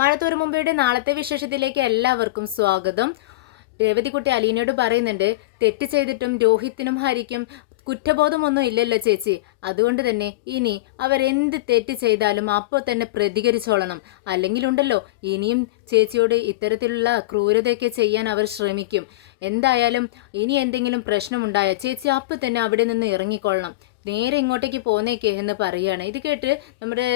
മഴത്തോരു മുമ്പയുടെ നാളത്തെ വിശേഷത്തിലേക്ക് എല്ലാവർക്കും സ്വാഗതം. രേവതിക്കുട്ടി അലീനയോട് പറയുന്നുണ്ട്, തെറ്റ് ചെയ്തിട്ടും രോഹിത്തിനും ഹരിക്കും കുറ്റബോധമൊന്നും ഇല്ലല്ലോ ചേച്ചി. അതുകൊണ്ട് തന്നെ ഇനി അവരെന്ത് തെറ്റ് ചെയ്താലും അപ്പോൾ തന്നെ പ്രതികരിച്ചോളണം. അല്ലെങ്കിൽ ഉണ്ടല്ലോ, ഇനിയും ചേച്ചിയോട് ഇത്തരത്തിലുള്ള ക്രൂരതയൊക്കെ ചെയ്യാൻ അവർ ശ്രമിക്കും. എന്തായാലും ഇനി എന്തെങ്കിലും പ്രശ്നമുണ്ടായാൽ ചേച്ചി അപ്പോൾ തന്നെ അവിടെ നിന്ന് ഇറങ്ങിക്കൊള്ളണം. നേരെ ഇങ്ങോട്ടേക്ക് പോന്നേക്ക് എന്ന് പറയുകയാണ്. ഇത് കേട്ട് നമ്മുടെ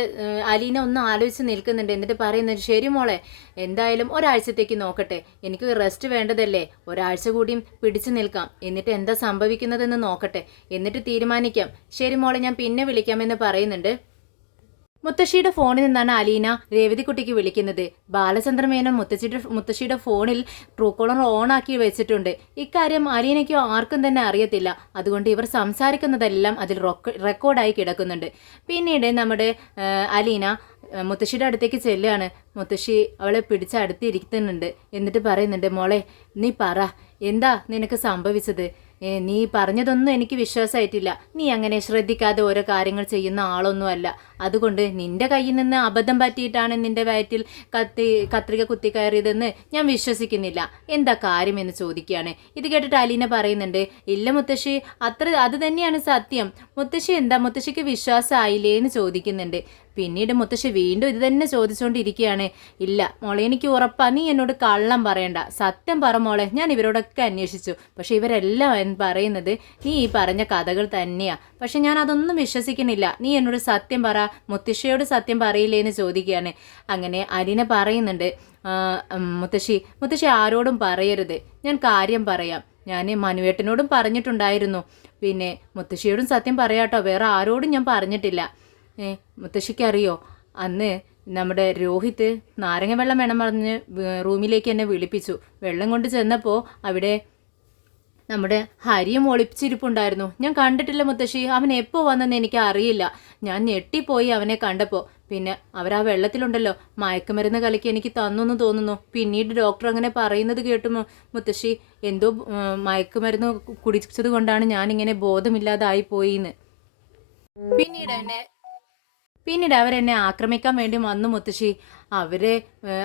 അലീന ഒന്ന് ആലോചിച്ച് നിൽക്കുന്നുണ്ട്. എന്നിട്ട് പറയുന്നത്, ശരി മോളെ, എന്തായാലും ഒരാഴ്ചത്തേക്ക് നോക്കട്ടെ, എനിക്ക് റെസ്റ്റ് വേണ്ടതല്ലേ, ഒരാഴ്ച കൂടിയും പിടിച്ചു നിൽക്കാം, എന്നിട്ട് എന്താ സംഭവിക്കുന്നതെന്ന് നോക്കട്ടെ, എന്നിട്ട് തീരുമാനിക്കാം. ശരി മോളെ, ഞാൻ പിന്നെ വിളിക്കാമെന്ന് പറയുന്നുണ്ട്. മുത്തശ്ശിയുടെ ഫോണിൽ നിന്നാണ് അലീന രേവതിക്കുട്ടിക്ക് വിളിക്കുന്നത്. ബാലചന്ദ്രമേനോൻ മുത്തശ്ശിയുടെ ഫോണിൽ ട്രൂകോളർ ഓൺ ആക്കി വെച്ചിട്ടുണ്ട്. ഇക്കാര്യം അലീനയ്ക്കോ ആർക്കും തന്നെ അറിയത്തില്ല. അതുകൊണ്ട് ഇവർ സംസാരിക്കുന്നതെല്ലാം അതിൽ റെക്കോർഡായി കിടക്കുന്നുണ്ട്. പിന്നീട് നമ്മുടെ അലീന മുത്തശ്ശിയുടെ അടുത്തേക്ക് ചെല്ലുകയാണ്. മുത്തശ്ശി അവളെ പിടിച്ചടുത്തിരിക്കുന്നുണ്ട്. എന്നിട്ട് പറയുന്നുണ്ട്, മോളെ നീ പറ, എന്താ നിനക്ക് സംഭവിച്ചത്? നീ പറഞ്ഞതൊന്നും എനിക്ക് വിശ്വാസമായിട്ടില്ല. നീ അങ്ങനെ ശ്രദ്ധിക്കാതെ ഓരോ കാര്യങ്ങൾ ചെയ്യുന്ന ആളൊന്നുമല്ല. അതുകൊണ്ട് നിന്റെ കയ്യിൽ നിന്ന് അബദ്ധം പറ്റിയിട്ടാണ് നിന്റെ വയറ്റിൽ കത്രിക കുത്തിക്കയറിയതെന്ന് ഞാൻ വിശ്വസിക്കുന്നില്ല. എന്താ കാര്യമെന്ന് ചോദിക്കുകയാണ്. ഇത് കേട്ടിട്ട് അലീന പറയുന്നുണ്ട്, ഇല്ല മുത്തശ്ശി, അത് തന്നെയാണ് സത്യം. മുത്തശ്ശി എന്താ, മുത്തശ്ശിക്ക് വിശ്വാസമായില്ലേ എന്ന് ചോദിക്കുന്നുണ്ട്. പിന്നീട് മുത്തശ്ശി വീണ്ടും ഇത് തന്നെ ചോദിച്ചുകൊണ്ടിരിക്കുകയാണ്. ഇല്ല മോളെ, എനിക്ക് ഉറപ്പാ, നീ എന്നോട് കള്ളം പറയണ്ട, സത്യം പറ മോളെ, ഞാൻ ഇവരോടൊക്കെ അന്വേഷിച്ചു, പക്ഷെ ഇവരെല്ലാം പറയുന്നത് നീ ഈ പറഞ്ഞ കഥകൾ തന്നെയാ. പക്ഷെ ഞാൻ അതൊന്നും വിശ്വസിക്കുന്നില്ല. നീ എന്നോട് സത്യം പറ, മുത്തശ്ശിയോട് സത്യം പറയില്ലേ എന്ന് ചോദിക്കുകയാണ്. അങ്ങനെ അലീന പറയുന്നുണ്ട്, മുത്തശ്ശി ആരോടും പറയരുത്, ഞാൻ കാര്യം പറയാം. ഞാൻ മനുവേട്ടനോടും പറഞ്ഞിട്ടുണ്ടായിരുന്നു, പിന്നെ മുത്തശ്ശിയോടും സത്യം പറയാട്ടോ, വേറെ ആരോടും ഞാൻ പറഞ്ഞിട്ടില്ല. മുത്തശ്ശിക്കറിയോ, അന്ന് നമ്മുടെ രോഹിത്ത് നാരങ്ങ വെള്ളം വേണം പറഞ്ഞ് റൂമിലേക്ക് എന്നെ വിളിപ്പിച്ചു. വെള്ളം കൊണ്ട് ചെന്നപ്പോൾ അവിടെ നമ്മുടെ ഹരിയും ഒളിപ്പിച്ചിരിപ്പുണ്ടായിരുന്നു. ഞാൻ കണ്ടിട്ടില്ല മുത്തശ്ശി, അവൻ എപ്പോൾ വന്നെന്ന് എനിക്ക് അറിയില്ല. ഞാൻ ഞെട്ടിപ്പോയി അവനെ കണ്ടപ്പോൾ. പിന്നെ അവരാ വെള്ളത്തിലുണ്ടല്ലോ മയക്കുമരുന്ന് കലക്കി എനിക്ക് തന്നു തോന്നുന്നു. പിന്നീട് ഡോക്ടർ അങ്ങനെ പറയുന്നത് കേട്ടു മുത്തശ്ശി, എന്തോ മയക്കുമരുന്ന് കുടിച്ചത് കൊണ്ടാണ് ഞാനിങ്ങനെ ബോധമില്ലാതായി പോയിന്ന്. പിന്നീട് അവരെന്നെ ആക്രമിക്കാൻ വേണ്ടി വന്നു മുത്തശ്ശി.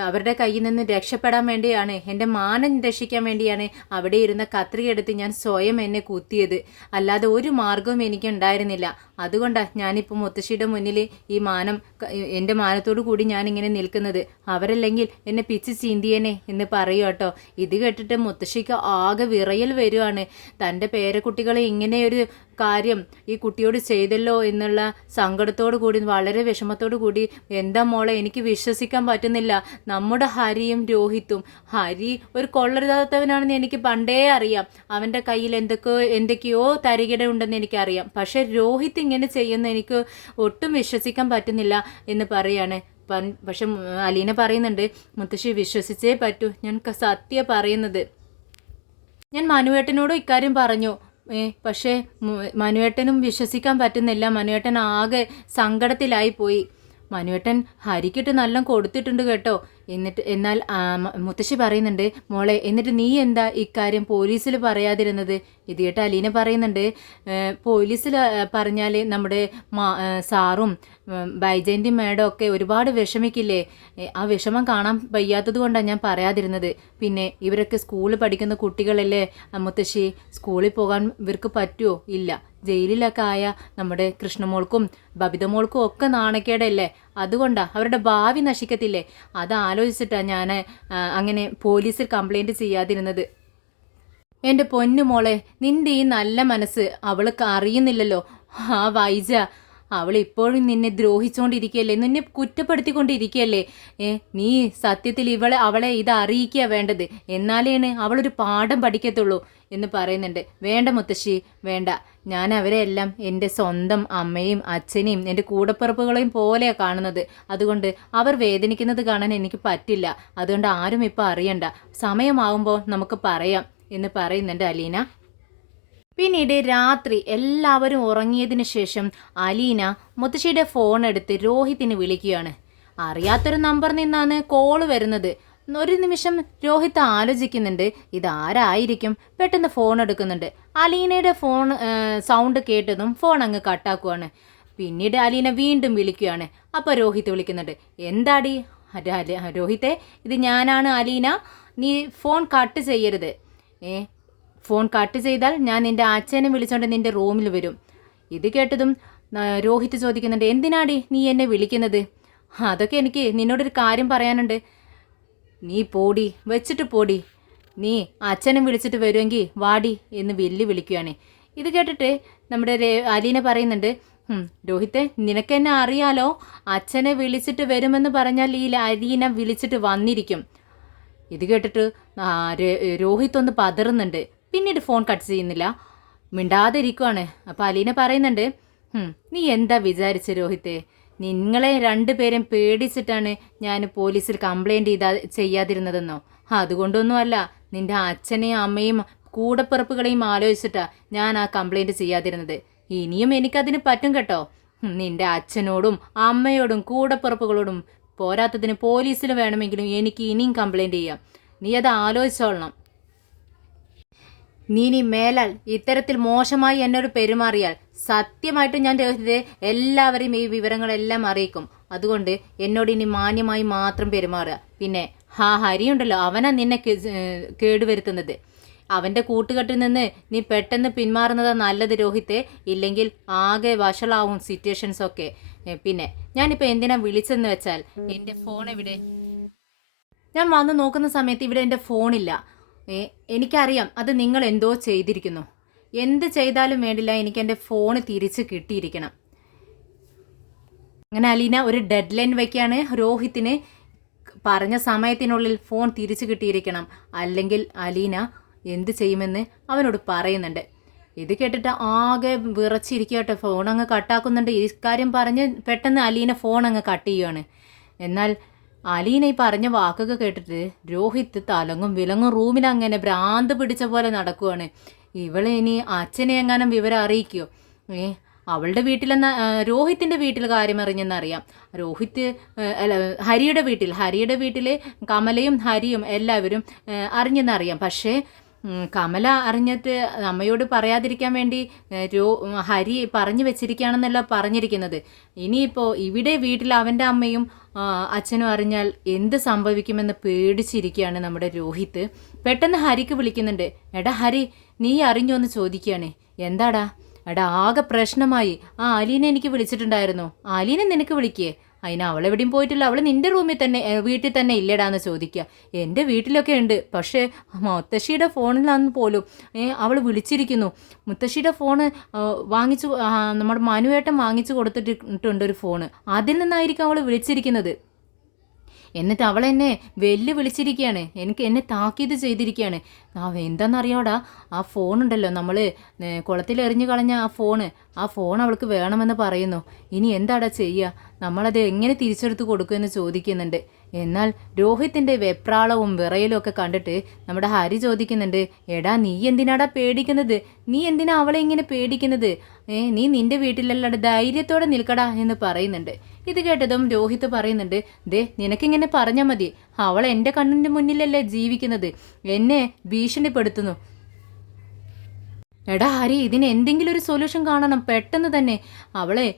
അവരുടെ കയ്യിൽ നിന്ന് രക്ഷപ്പെടാൻ വേണ്ടിയാണ്, എൻ്റെ മാനം രക്ഷിക്കാൻ വേണ്ടിയാണ് അവിടെ ഇരുന്ന കത്രിക എടുത്ത് ഞാൻ സ്വയം എന്നെ കുത്തിയത്. അല്ലാതെ ഒരു മാർഗവും എനിക്കുണ്ടായിരുന്നില്ല. അതുകൊണ്ടാണ് ഞാനിപ്പോൾ മുത്തശ്ശിയുടെ മുന്നിൽ ഈ എൻ്റെ മാനത്തോടു കൂടി ഞാനിങ്ങനെ നിൽക്കുന്നത്. അവരല്ലെങ്കിൽ എന്നെ പിച്ച് ചീന്തിയേനെ എന്ന് പറയൂ കേട്ടോ. ഇത് കേട്ടിട്ട് മുത്തശ്ശിക്ക് ആകെ വിറയൽ വരുവാണ്. തൻ്റെ പേരക്കുട്ടികളെ ഇങ്ങനെയൊരു കാര്യം ഈ കുട്ടിയോട് ചെയ്തല്ലോ എന്നുള്ള സങ്കടത്തോടു കൂടി, വളരെ വിഷമത്തോടു കൂടി, എന്താ മോളെ എനിക്ക് വിശ്വസിക്കാൻ പറ്റുന്നില്ല. നമ്മുടെ ഹരിയും രോഹിത്തും, ഹരി ഒരു കൊള്ളരുതാത്തവനാണെന്ന് എനിക്ക് പണ്ടേ അറിയാം. അവൻ്റെ കയ്യിൽ എന്തൊക്കെയോ തരികിട ഉണ്ടെന്ന് എനിക്കറിയാം. പക്ഷെ രോഹിത്ത് ഇങ്ങനെ ചെയ്യുന്ന എനിക്ക് ഒട്ടും വിശ്വസിക്കാൻ പറ്റുന്നില്ല എന്ന് പറയാണ്. പക്ഷെ അലീന പറയുന്നുണ്ട്, മുത്തശ്ശി വിശ്വസിച്ചേ പറ്റൂ, ഞാൻ സത്യം പറയുന്നത്. ഞാൻ മനുവേട്ടനോടും ഇക്കാര്യം പറഞ്ഞു, പക്ഷേ മനുവേട്ടനും വിശ്വസിക്കാൻ പറ്റുന്നില്ല. മനുവേട്ടൻ ആകെ സങ്കടത്തിലായി പോയി. മനുവേട്ടൻ ഹരിക്കിട്ട് നല്ല കൊടുത്തിട്ടുണ്ട് കേട്ടോ. എന്നാൽ മുത്തശ്ശി പറയുന്നുണ്ട്, മോളെ എന്നിട്ട് നീ എന്താ ഇക്കാര്യം പോലീസിൽ പറയാതിരുന്നത്? ഇത് കേട്ട് അലീന പറയുന്നുണ്ട്, പോലീസിൽ പറഞ്ഞാൽ നമ്മുടെ സാറും ബൈജയന്തിയും മേഡം ഒക്കെ ഒരുപാട് വിഷമിക്കില്ലേ, ആ വിഷമം കാണാൻ വയ്യാത്തത് കൊണ്ടാണ് ഞാൻ പറയാതിരുന്നത്. പിന്നെ ഇവരൊക്കെ സ്കൂളിൽ പഠിക്കുന്ന കുട്ടികളല്ലേ മുത്തശ്ശി, സ്കൂളിൽ പോകാൻ ഇവർക്ക് പറ്റുമോ? ഇല്ല. ജയിലിലൊക്കെ ആയ നമ്മുടെ കൃഷ്ണമോൾക്കും ബബിതമോൾക്കും ഒക്കെ നാണക്കേടല്ലേ, അതുകൊണ്ടാണ് അവരുടെ ഭാവി നശിക്കത്തില്ലേ, അത് ആലോചിച്ചിട്ടാണ് ഞാൻ അങ്ങനെ പോലീസിൽ കംപ്ലൈൻറ്റ് ചെയ്യാതിരുന്നത്. എൻ്റെ പൊന്നു മോളെ, നിൻ്റെ ഈ നല്ല മനസ്സ് അവൾക്ക് അറിയുന്നില്ലല്ലോ. ആ വൈജ അവൾ ഇപ്പോഴും നിന്നെ ദ്രോഹിച്ചുകൊണ്ടിരിക്കുകയല്ലേ, നിന്നെ കുറ്റപ്പെടുത്തിക്കൊണ്ടിരിക്കുകയല്ലേ. നീ സത്യത്തിൽ അവളെ ഇത് അറിയിക്കുക വേണ്ടത്, എന്നാലാണ് അവളൊരു പാഠം പഠിക്കത്തുള്ളൂ എന്ന് പറയുന്നുണ്ട്. വേണ്ട മുത്തശ്ശി, വേണ്ട. ഞാൻ അവരെയെല്ലാം എൻ്റെ സ്വന്തം അമ്മയും അച്ഛനെയും എൻ്റെ കൂടപ്പിറപ്പുകളെയും പോലെയാണ് കാണുന്നത്. അതുകൊണ്ട് അവർ വേദനിക്കുന്നത് കാണാൻ എനിക്ക് പറ്റില്ല. അതുകൊണ്ട് ആരും ഇപ്പോൾ അറിയണ്ട, സമയമാവുമ്പോൾ നമുക്ക് പറയാം എന്ന് പറയുന്നുണ്ട് അലീന. പിന്നീട് രാത്രി എല്ലാവരും ഉറങ്ങിയതിന് ശേഷം അലീന മുത്തശ്ശിയുടെ ഫോൺ എടുത്ത് രോഹിത്തിനെ വിളിക്കുകയാണ്. അറിയാത്തൊരു നമ്പർ നിന്നാണ് കോള് വരുന്നത്. ഒരു നിമിഷം രോഹിത്ത് ആലോചിക്കുന്നുണ്ട്, ഇതാരായിരിക്കും. പെട്ടെന്ന് ഫോൺ എടുക്കുന്നുണ്ട്. അലീനയുടെ ഫോൺ സൗണ്ട് കേട്ടതും ഫോൺ അങ്ങ് കട്ടാക്കുവാണ്. പിന്നീട് അലീന വീണ്ടും വിളിക്കുകയാണ്. അപ്പോൾ രോഹിത്ത് വിളിക്കുന്നുണ്ട്, എന്താടി രോഹിത്തെ, ഇത് ഞാനാണ് അലീന, നീ ഫോൺ കട്ട് ചെയ്യരുത്. ഫോൺ കട്ട് ചെയ്താൽ ഞാൻ നിൻ്റെ അച്ഛനെ വിളിച്ചോണ്ട് നിൻ്റെ റൂമിൽ വരും. ഇത് കേട്ടതും രോഹിത് ചോദിക്കുന്നുണ്ട്, എന്തിനാടി നീ എന്നെ വിളിക്കുന്നത്? അതൊക്കെ എനിക്ക് നിന്നോടൊരു കാര്യം പറയാനുണ്ട്. നീ പോടി, വെച്ചിട്ട് പോടി. നീ അച്ഛനെ വിളിച്ചിട്ട് വരുമെങ്കിൽ വാടി എന്ന് വിളിക്കുകയാണ്. ഇത് കേട്ടിട്ട് നമ്മുടെ അലീന പറയുന്നുണ്ട്, രോഹിത്തെ, നിനക്കെന്നെ അറിയാലോ, അച്ഛനെ വിളിച്ചിട്ട് വരുമെന്ന് പറഞ്ഞാൽ ഈ അലീന വിളിച്ചിട്ട് വന്നിരിക്കും. ഇത് കേട്ടിട്ട് രോഹിത് ഒന്ന് പതറുന്നുണ്ട്. പിന്നീട് ഫോൺ കട്ട് ചെയ്യുന്നില്ല, മിണ്ടാതെ ഇരിക്കുവാണ്. അപ്പോൾ അലീന പറയുന്നുണ്ട്, നീ എന്താ വിചാരിച്ച രോഹിത്തെ? നിങ്ങളെ രണ്ടുപേരും പേടിച്ചിട്ടാണ് ഞാൻ പോലീസിൽ കംപ്ലൈൻറ്റ് ചെയ്യാതിരുന്നതെന്നോ? അതുകൊണ്ടൊന്നുമല്ല, നിൻ്റെ അച്ഛനെയും അമ്മയും കൂടപ്പിറപ്പുകളെയും ആലോചിച്ചിട്ടാണ് ഞാൻ ആ കംപ്ലൈൻറ്റ് ചെയ്യാതിരുന്നത്. ഇനിയും എനിക്കതിന് പറ്റും കേട്ടോ. നിൻ്റെ അച്ഛനോടും അമ്മയോടും കൂടപ്പിറപ്പുകളോടും പോരാത്തതിന് പോലീസിൽ വേണമെങ്കിലും എനിക്ക് ഇനിയും കംപ്ലൈൻറ്റ് ചെയ്യാം. നീ അത് ആലോചിച്ചോളണം. നീ മേലാൽ ഇത്തരത്തിൽ മോശമായി എന്നോട് പെരുമാറിയാൽ സത്യമായിട്ട് ഞാൻ എല്ലാവരെയും ഈ വിവരങ്ങളെല്ലാം അറിയിക്കും. അതുകൊണ്ട് എന്നോട് ഇനി മാന്യമായി മാത്രം പെരുമാറുക. പിന്നെ ഹരിയുണ്ടല്ലോ, അവനാ നിന്നെ കേടുവരുത്തുന്നത്. അവൻ്റെ കൂട്ടുകെട്ടിൽ നിന്ന് നീ പെട്ടെന്ന് പിന്മാറുന്നതാ നല്ലത് രോഹിത്തെ. ഇല്ലെങ്കിൽ ആകെ വഷളാവും സിറ്റുവേഷൻസൊക്കെ. പിന്നെ ഞാനിപ്പോൾ എന്തിനാ വിളിച്ചെന്ന് വെച്ചാൽ, എൻ്റെ ഫോൺ എവിടെ? ഞാൻ വന്ന് നോക്കുന്ന സമയത്ത് ഇവിടെ എൻ്റെ ഫോണില്ല. എനിക്കറിയാം അത് നിങ്ങൾ എന്തോ ചെയ്തിരിക്കുന്നു. എന്ത് ചെയ്താലും വേണ്ടില്ല, എനിക്ക് എൻ്റെ ഫോൺ തിരിച്ച് കിട്ടിയിരിക്കണം. അങ്ങനെ അലീന ഒരു ഡെഡ് ലൈൻ വയ്ക്കുകയാണ്. രോഹിത്തിന് പറഞ്ഞ സമയത്തിനുള്ളിൽ ഫോൺ തിരിച്ചു കിട്ടിയിരിക്കണം, അല്ലെങ്കിൽ അലീന എന്ത് ചെയ്യുമെന്ന് അവനോട് പറയുന്നുണ്ട്. ഇത് കേട്ടിട്ട് ആകെ വിറച്ചിരിക്കട്ടെ, ഫോൺ അങ്ങ് കട്ടാക്കുന്നുണ്ട്. ഇക്കാര്യം പറഞ്ഞ് പെട്ടെന്ന് അലീന ഫോൺ അങ്ങ് കട്ട് ചെയ്യുകയാണ്. എന്നാൽ അലീന ഈ പറഞ്ഞ വാക്കൊക്കെ കേട്ടിട്ട് രോഹിത് തലങ്ങും വിലങ്ങും റൂമിൽ അങ്ങനെ ഭ്രാന്ത് പിടിച്ച പോലെ നടക്കുവാണ്. ഇവളെ ഇനി അച്ഛനെ എങ്ങാനും വിവരം അറിയിക്കുമോ? അവളുടെ വീട്ടിലെന്ന രോഹിത്തിൻ്റെ വീട്ടിൽ കാര്യം അറിഞ്ഞെന്നറിയാം. രോഹിത്ത് ഹരിയുടെ വീട്ടിൽ കമലയും ഹരിയും എല്ലാവരും അറിഞ്ഞെന്നറിയാം. പക്ഷേ കമല അറിഞ്ഞിട്ട് അമ്മയോട് പറയാതിരിക്കാൻ വേണ്ടി ഹരി പറഞ്ഞു വെച്ചിരിക്കുകയാണെന്നല്ല പറഞ്ഞിരിക്കുന്നത്. ഇനിയിപ്പോൾ ഇവിടെ വീട്ടിൽ അവൻ്റെ അമ്മയും അച്ഛനും അറിഞ്ഞാൽ എന്ത് സംഭവിക്കുമെന്ന് പേടിച്ചിരിക്കുകയാണ് നമ്മുടെ രോഹിത്ത്. പെട്ടെന്ന് ഹരിക്ക് വിളിക്കുന്നുണ്ട്. എടാ ഹരി, നീ അറിഞ്ഞോ എന്ന് ചോദിക്കുകയാണ്. എന്താടാ? എടാ ആകെ പ്രശ്നമായി. അലീന എനിക്ക് വിളിച്ചിട്ടുണ്ടായിരുന്നു. അലീന നിനക്ക് വിളിക്കേ? അതിന് അവളെവിടെയും പോയിട്ടില്ല, അവൾ നിൻ്റെ റൂമിൽ തന്നെ വീട്ടിൽ തന്നെ ഇല്ലടാന്ന് ചോദിക്കുക. എൻ്റെ വീട്ടിലൊക്കെ ഉണ്ട്, പക്ഷേ മുത്തശ്ശിയുടെ ഫോണിലാന്ന് പോലും അവൾ വിളിച്ചിരിക്കുന്നു. മുത്തശ്ശിയുടെ ഫോണ് നമ്മുടെ മനുവേട്ടൻ വാങ്ങിച്ചു കൊടുത്തിട്ടുണ്ട് ഒരു ഫോണ്, അതിൽ നിന്നായിരിക്കും അവൾ വിളിച്ചിരിക്കുന്നത്. എന്നിട്ട് അവളെന്നെ വിളിച്ചിരിക്കുകയാണ്, എന്നെ താക്കീത് ചെയ്തിരിക്കുകയാണ്. എന്താണെന്നറിയാടാ, ആ ഫോണുണ്ടല്ലോ, നമ്മൾ കുളത്തിൽ എറിഞ്ഞു കളഞ്ഞ ആ ഫോൺ അവൾക്ക് വേണമെന്ന് പറയുന്നു. ഇനി എന്താടാ ചെയ്യുക? നമ്മളത് എങ്ങനെ തിരിച്ചെടുത്ത് കൊടുക്കുമെന്ന് ചോദിക്കുന്നുണ്ട്. എന്നാൽ രോഹിത്തിൻ്റെ വെപ്രാളവും വിറയലും ഒക്കെ കണ്ടിട്ട് നമ്മുടെ ഹരി ചോദിക്കുന്നുണ്ട്, എടാ നീ എന്തിനാടാ പേടിക്കുന്നത്? നീ എന്തിനാ അവളെ ഇങ്ങനെ പേടിക്കുന്നത്? നീ നിൻ്റെ വീട്ടിലല്ലാണ്ട് ധൈര്യത്തോടെ നിൽക്കടാ എന്ന് പറയുന്നുണ്ട്. ഇത് കേട്ടതും രോഹിത് പറയുന്നുണ്ട്, ദേ നിനക്കിങ്ങനെ പറഞ്ഞാൽ മതി, അവൾ എൻ്റെ കണ്ണിൻ്റെ മുന്നിലല്ലേ ജീവിക്കുന്നത്, എന്നെ ഭീഷണിപ്പെടുത്തുന്നു. എടാ ഹരി, ഇതിന് എന്തെങ്കിലും ഒരു സൊല്യൂഷൻ കാണണം, പെട്ടെന്ന് തന്നെ. അവളെ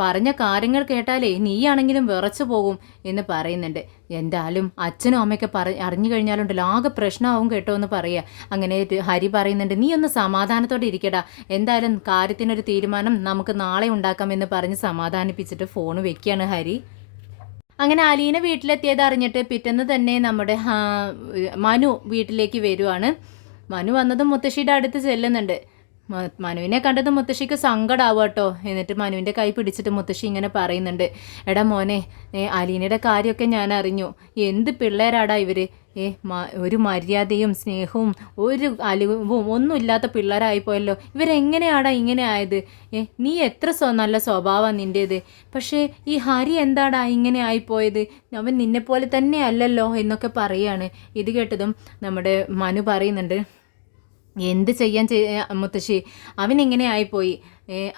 പറഞ്ഞ കാര്യങ്ങൾ കേട്ടാലേ നീയാണെങ്കിലും വിറച്ചു പോകും എന്ന് പറയുന്നുണ്ട്. എന്തായാലും അച്ഛനും അമ്മയൊക്കെ അറിഞ്ഞു കഴിഞ്ഞാലുണ്ടല്ലോ ആകെ പ്രശ്നമാവും കേട്ടോ എന്ന് പറയുക. അങ്ങനെ ഹരി പറയുന്നുണ്ട്, നീ ഒന്ന് സമാധാനത്തോടെ ഇരിക്കടാ, എന്തായാലും കാര്യത്തിനൊരു തീരുമാനം നമുക്ക് നാളെ ഉണ്ടാക്കാമെന്ന് പറഞ്ഞ് സമാധാനിപ്പിച്ചിട്ട് ഫോൺ വെക്കുകയാണ് ഹരി. അങ്ങനെ അലീന വീട്ടിലെത്തിയത് അറിഞ്ഞിട്ട് പിറ്റേന്ന് തന്നെ നമ്മുടെ മനു വീട്ടിലേക്ക് വരുവാണ്. മനു വന്നതും മുത്തശ്ശിയുടെ അടുത്ത് ചെല്ലുന്നുണ്ട്. മനുവിനെ കണ്ടത് മുത്തശ്ശിക്ക് സങ്കടമാവുക കേട്ടോ. എന്നിട്ട് മനുവിൻ്റെ കൈ പിടിച്ചിട്ട് മുത്തശ്ശി ഇങ്ങനെ പറയുന്നുണ്ട്, എടാ മോനെ, അലീനയുടെ കാര്യമൊക്കെ ഞാൻ അറിഞ്ഞു. എന്ത് പിള്ളേരാടാ ഇവർ, ഒരു മര്യാദയും സ്നേഹവും ഒരു അലിവും ഒന്നും ഇല്ലാത്ത പിള്ളേരായിപ്പോയല്ലോ. ഇവരെങ്ങനെയാടാ ഇങ്ങനെ ആയത്? നീ എത്ര നല്ല സ്വഭാവമാണ് നിൻ്റേത്, പക്ഷേ ഈ ഹരി എന്താടാ ഇങ്ങനെ ആയിപ്പോയത്? അവൻ നിന്നെപ്പോലെ തന്നെ അല്ലല്ലോ എന്നൊക്കെ പറയാണ്. ഇത് കേട്ടതും നമ്മുടെ മനു പറയുന്നുണ്ട്, എന്ത് ചെയ്യാൻ മുത്തശ്ശി, അവനിങ്ങനെ ആയിപ്പോയി.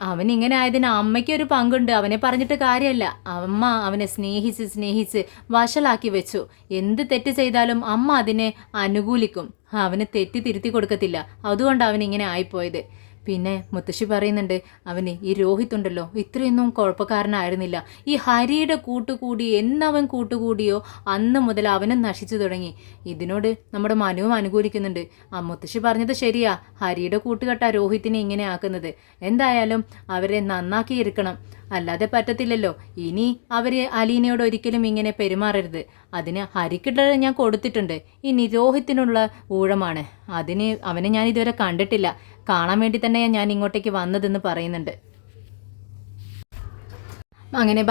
അവനിങ്ങനെ ആയതിന് അമ്മയ്ക്കൊരു പങ്കുണ്ട്, അവനെ പറഞ്ഞിട്ട് കാര്യമല്ല. അമ്മ അവനെ സ്നേഹിച്ച് വഷളാക്കി വെച്ചു. എന്ത് തെറ്റ് ചെയ്താലും അമ്മ അതിനെ അനുകൂലിക്കും, അവന് തെറ്റ് തിരുത്തി കൊടുക്കത്തില്ല. അതുകൊണ്ട് അവനിങ്ങനെ ആയിപ്പോയത്. പിന്നെ മുത്തശ്ശി പറയുന്നുണ്ട്, അവന് ഈ രോഹിത് ഉണ്ടല്ലോ ഇത്രയൊന്നും കുഴപ്പക്കാരനായിരുന്നില്ല. ഈ ഹരിയുടെ കൂട്ടുകൂടി എന്നവൻ കൂട്ടുകൂടിയോ അന്ന് മുതൽ അവനും നശിച്ചു തുടങ്ങി. ഇതിനോട് നമ്മുടെ മനുവും അനുകൂലിക്കുന്നുണ്ട്. ആ മുത്തശ്ശി പറഞ്ഞത് ശരിയാ, ഹരിയുടെ കൂട്ടുകെട്ട രോഹിത്തിനെ ഇങ്ങനെ ആക്കുന്നത്. എന്തായാലും അവരെ നന്നാക്കിയിരിക്കണം, അല്ലാതെ പറ്റത്തില്ലല്ലോ. ഇനി അവർ അലീനയോട് ഒരിക്കലും ഇങ്ങനെ പെരുമാറരുത്. അതിന് ഹരിക്കിട്ട് ഞാൻ കൊടുത്തിട്ടുണ്ട്. ഇനി രോഹിത്തിനുള്ള ഊഴമാണ്. അവനെ ഞാൻ ഇതുവരെ കണ്ടിട്ടില്ല. കാണാൻ വേണ്ടി തന്നെയാണ് ഞാൻ ഇങ്ങോട്ടേക്ക് വന്നതെന്ന് പറയുന്നുണ്ട്. അങ്ങനെ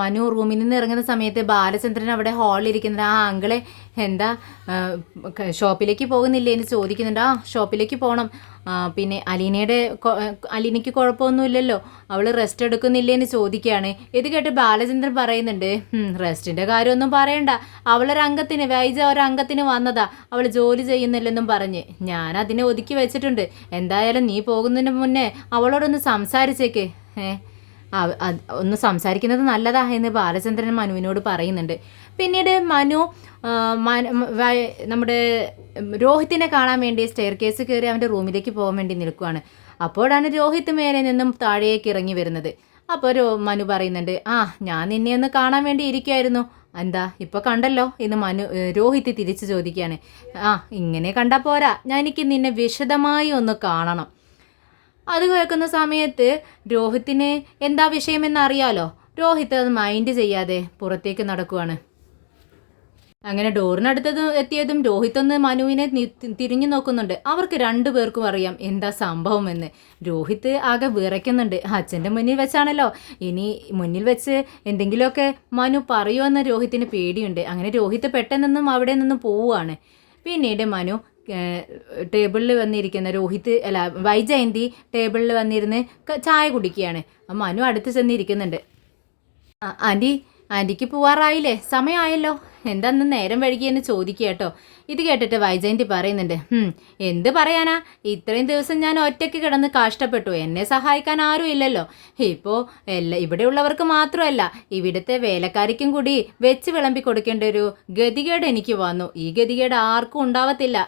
മനു റൂമിൽ നിന്ന് ഇറങ്ങുന്ന സമയത്ത് ബാലചന്ദ്രൻ അവിടെ ഹാളിലിരിക്കുന്നത്, ആ അങ്കിളെ എന്താ ഷോപ്പിലേക്ക് പോകുന്നില്ലേ എന്ന് ചോദിക്കുന്നുണ്ട്. ആ ഷോപ്പിലേക്ക് പോകണം. പിന്നെ അലീനയ്ക്ക് കുഴപ്പമൊന്നുമില്ലല്ലോ, അവൾ റെസ്റ്റ് എടുക്കുന്നില്ലേന്ന് ചോദിക്കുകയാണ്. ഇത് കേട്ട് ബാലചന്ദ്രൻ പറയുന്നുണ്ട്, റെസ്റ്റിൻ്റെ കാര്യമൊന്നും പറയണ്ട, അവളൊരംഗത്തിന് വൈജ ഒരംഗത്തിന് വന്നതാ, അവൾ ജോലി ചെയ്യുന്നില്ലെന്നും പറഞ്ഞ് ഞാൻ അതിനെ ഒതുക്കി വെച്ചിട്ടുണ്ട്. എന്തായാലും നീ പോകുന്നതിന് മുന്നേ അവളോടൊന്ന് സംസാരിച്ചേക്ക്. ഒന്ന് സംസാരിക്കുന്നത് നല്ലതാ എന്ന് ബാലചന്ദ്രൻ മനുവിനോട് പറയുന്നുണ്ട്. പിന്നീട് മനു നമ്മുടെ രോഹിത്തിനെ കാണാൻ വേണ്ടി സ്റ്റെയർ കേസ് കയറി അവൻ്റെ റൂമിലേക്ക് പോകാൻ വേണ്ടി നിൽക്കുകയാണ്. അപ്പോഴാണ് രോഹിത്ത് മേലെ നിന്നും താഴേക്ക് ഇറങ്ങി വരുന്നത്. അപ്പോൾ മനു പറയുന്നുണ്ട്, ആ ഞാൻ നിന്നെ ഒന്ന് കാണാൻ വേണ്ടി ഇരിക്കുമായിരുന്നു. എന്താ ഇപ്പോൾ കണ്ടല്ലോ എന്ന് രോഹിത്ത് തിരിച്ചു ചോദിക്കുകയാണ്. ആ ഇങ്ങനെ കണ്ടാൽ പോരാ, എനിക്ക് നിന്നെ വിശദമായി ഒന്ന് കാണണം. അത് കേൾക്കുന്ന സമയത്ത് രോഹിത്തിന് എന്താ വിഷയമെന്ന് അറിയാലോ. രോഹിത്ത് അത് മൈൻഡ് ചെയ്യാതെ പുറത്തേക്ക് നടക്കുവാണ്. അങ്ങനെ എത്തിയതും രോഹിത് ഒന്ന് മനുവിനെ തിരിഞ്ഞു നോക്കുന്നുണ്ട്. അവർക്ക് രണ്ടുപേർക്കും അറിയാം എന്താ സംഭവമെന്ന്. രോഹിത് ആകെ വിറയ്ക്കുന്നുണ്ട്. അച്ഛൻ്റെ മുന്നിൽ വെച്ചാണല്ലോ, ഇനി മുന്നിൽ വെച്ച് എന്തെങ്കിലുമൊക്കെ മനു പറയുമെന്ന് രോഹിത്തിന് പേടിയുണ്ട്. അങ്ങനെ രോഹിത് പെട്ടെന്നൊന്നും അവിടെ നിന്നും പോവുകയാണ്. പിന്നീട് മനു ടേബിളിൽ വന്നിരിക്കുന്ന വൈജയന്തി ടേബിളിൽ വന്നിരുന്ന് ചായ കുടിക്കുകയാണ്. മനു അടുത്ത് ചെന്നിരിക്കുന്നുണ്ട്. ആൻറ്റിക്ക് പോവാറായില്ലേ, സമയമായല്ലോ, എന്താന്ന് നേരം വൈകിയെന്ന് ചോദിക്കുക കേട്ടോ. ഇത് കേട്ടിട്ട് വൈജയന്തി പറയുന്നുണ്ട്, എന്ത് പറയാനാ, ഇത്രയും ദിവസം ഞാൻ ഒറ്റയ്ക്ക് കിടന്ന് കഷ്ടപ്പെട്ടു, എന്നെ സഹായിക്കാൻ ആരും ഇല്ലല്ലോ. ഇപ്പോൾ ഇവിടെയുള്ളവർക്ക് മാത്രമല്ല ഇവിടുത്തെ വേലക്കാരിക്കും കൂടി വെച്ച് വിളമ്പി കൊടുക്കേണ്ട ഒരു ഗതികേട് എനിക്ക് വന്നു. ഈ ഗതികേട് ആർക്കും ഉണ്ടാവത്തില്ല.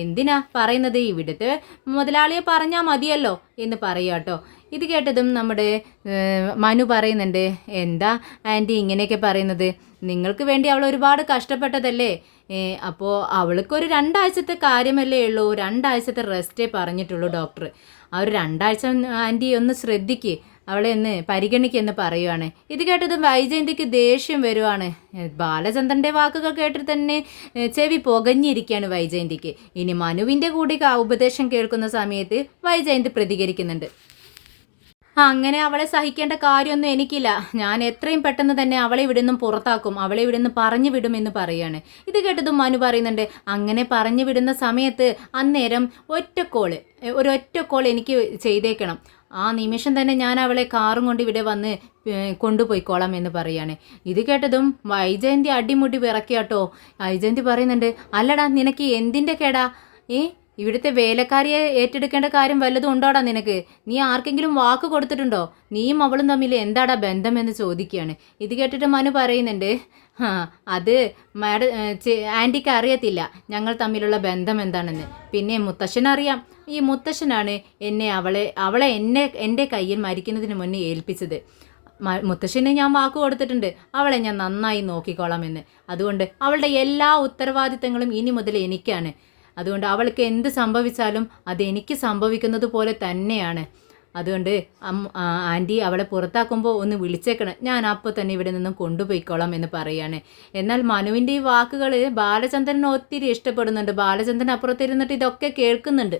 എന്തിനാ പറയുന്നത്, ഇവിടുത്തെ മുതലാളിയെ പറഞ്ഞാൽ മതിയല്ലോ എന്ന് പറയാട്ടോ. ഇത് കേട്ടതും നമ്മുടെ മനു പറയുന്നുണ്ട്, എന്താ ആൻറ്റി ഇങ്ങനെയൊക്കെ പറയുന്നത്, നിങ്ങൾക്ക് വേണ്ടി അവൾ ഒരുപാട് കഷ്ടപ്പെട്ടതല്ലേ, അപ്പോൾ അവൾക്കൊരു 2 ആഴ്ചത്തെ കാര്യമല്ലേ ഉള്ളൂ, 2 ആഴ്ചത്തെ റെസ്റ്റേ പറഞ്ഞിട്ടുള്ളൂ ഡോക്ടർ. ആ ഒരു 2 ആഴ്ച ആൻറ്റി ഒന്ന് ശ്രദ്ധിക്ക്, അവളെ ഒന്ന് പരിഗണിക്കെന്ന് പറയുവാണ്. ഇത് കേട്ടതും വൈജയന്തിക്ക് ദേഷ്യം വരുവാണ്. ബാലചന്ദ്രൻ്റെ വാക്കുകൾ കേട്ടിട്ട് തന്നെ ചെവി പുകഞ്ഞിരിക്കുകയാണ് വൈജയന്തിക്ക്. ഇനി മനുവിൻ്റെ കൂടി ഉപദേശം കേൾക്കുന്ന സമയത്ത് വൈജയന്തി പ്രതികരിക്കുന്നുണ്ട്. അങ്ങനെ അവളെ സഹിക്കേണ്ട കാര്യമൊന്നും എനിക്കില്ല, ഞാൻ എത്രയും പെട്ടെന്ന് തന്നെ അവളെ ഇവിടെ നിന്നും പുറത്താക്കും, അവളെ ഇവിടെ നിന്ന് പറഞ്ഞു വിടുമെന്ന് പറയാണ്. ഇത് കേട്ടതും മനു പറയുന്നുണ്ട്, അങ്ങനെ പറഞ്ഞു വിടുന്ന സമയത്ത് അന്നേരം ഒരൊറ്റ കോൾ എനിക്ക് ചെയ്തേക്കണം, ആ നിമിഷം തന്നെ ഞാൻ അവളെ കാറും കൊണ്ട് ഇവിടെ വന്ന് കൊണ്ടുപോയിക്കോളാം എന്ന് പറയാണ്. ഇത് കേട്ടതും വൈജയന്തി അടിമുടി വിറക്കിയാട്ടോ. വൈജയന്തി പറയുന്നുണ്ട്, അല്ലടാ നിനക്ക് എന്തിൻ്റെ കേടാ, ഇവിടുത്തെ വേലക്കാരിയെ ഏറ്റെടുക്കേണ്ട കാര്യം വല്ലതും ഉണ്ടോടാ നിനക്ക്, നീ ആർക്കെങ്കിലും വാക്ക് കൊടുത്തിട്ടുണ്ടോ, നീയും അവളും തമ്മിൽ എന്താടാ ബന്ധമെന്ന് ചോദിക്കുകയാണ്. ഇത് കേട്ടിട്ട് മനു പറയുന്നുണ്ട്, അത് ആൻറ്റിക്ക് അറിയത്തില്ല ഞങ്ങൾ തമ്മിലുള്ള ബന്ധം എന്താണെന്ന്, പിന്നെ മുത്തശ്ശനറിയാം, ഈ മുത്തശ്ശനാണ് അവളെ എൻ്റെ കയ്യിൽ മരിക്കുന്നതിന് മുന്നേ ഏൽപ്പിച്ചത്. മുത്തശ്ശന് ഞാൻ വാക്ക് കൊടുത്തിട്ടുണ്ട്, അവളെ ഞാൻ നന്നായി നോക്കിക്കോളാമെന്ന്. അതുകൊണ്ട് അവളുടെ എല്ലാ ഉത്തരവാദിത്തങ്ങളും ഇനി മുതൽ എനിക്കാണ്. അതുകൊണ്ട് അവൾക്ക് എന്ത് സംഭവിച്ചാലും അതെനിക്ക് സംഭവിക്കുന്നത് പോലെ തന്നെയാണ്. അതുകൊണ്ട് ആൻറ്റി അവളെ പുറത്താക്കുമ്പോൾ ഒന്ന് വിളിച്ചേക്കണം, ഞാൻ അപ്പോൾ തന്നെ ഇവിടെ നിന്നും കൊണ്ടുപോയിക്കോളാം എന്ന് പറയാണ്. എന്നാൽ മനുവിൻ്റെ ഈ വാക്കുകൾ ബാലചന്ദ്രനെ ഒത്തിരി ഇഷ്ടപ്പെടുന്നുണ്ട്. ബാലചന്ദ്രൻ അപ്പുറത്തിരുന്നിട്ട് ഇതൊക്കെ കേൾക്കുന്നുണ്ട്.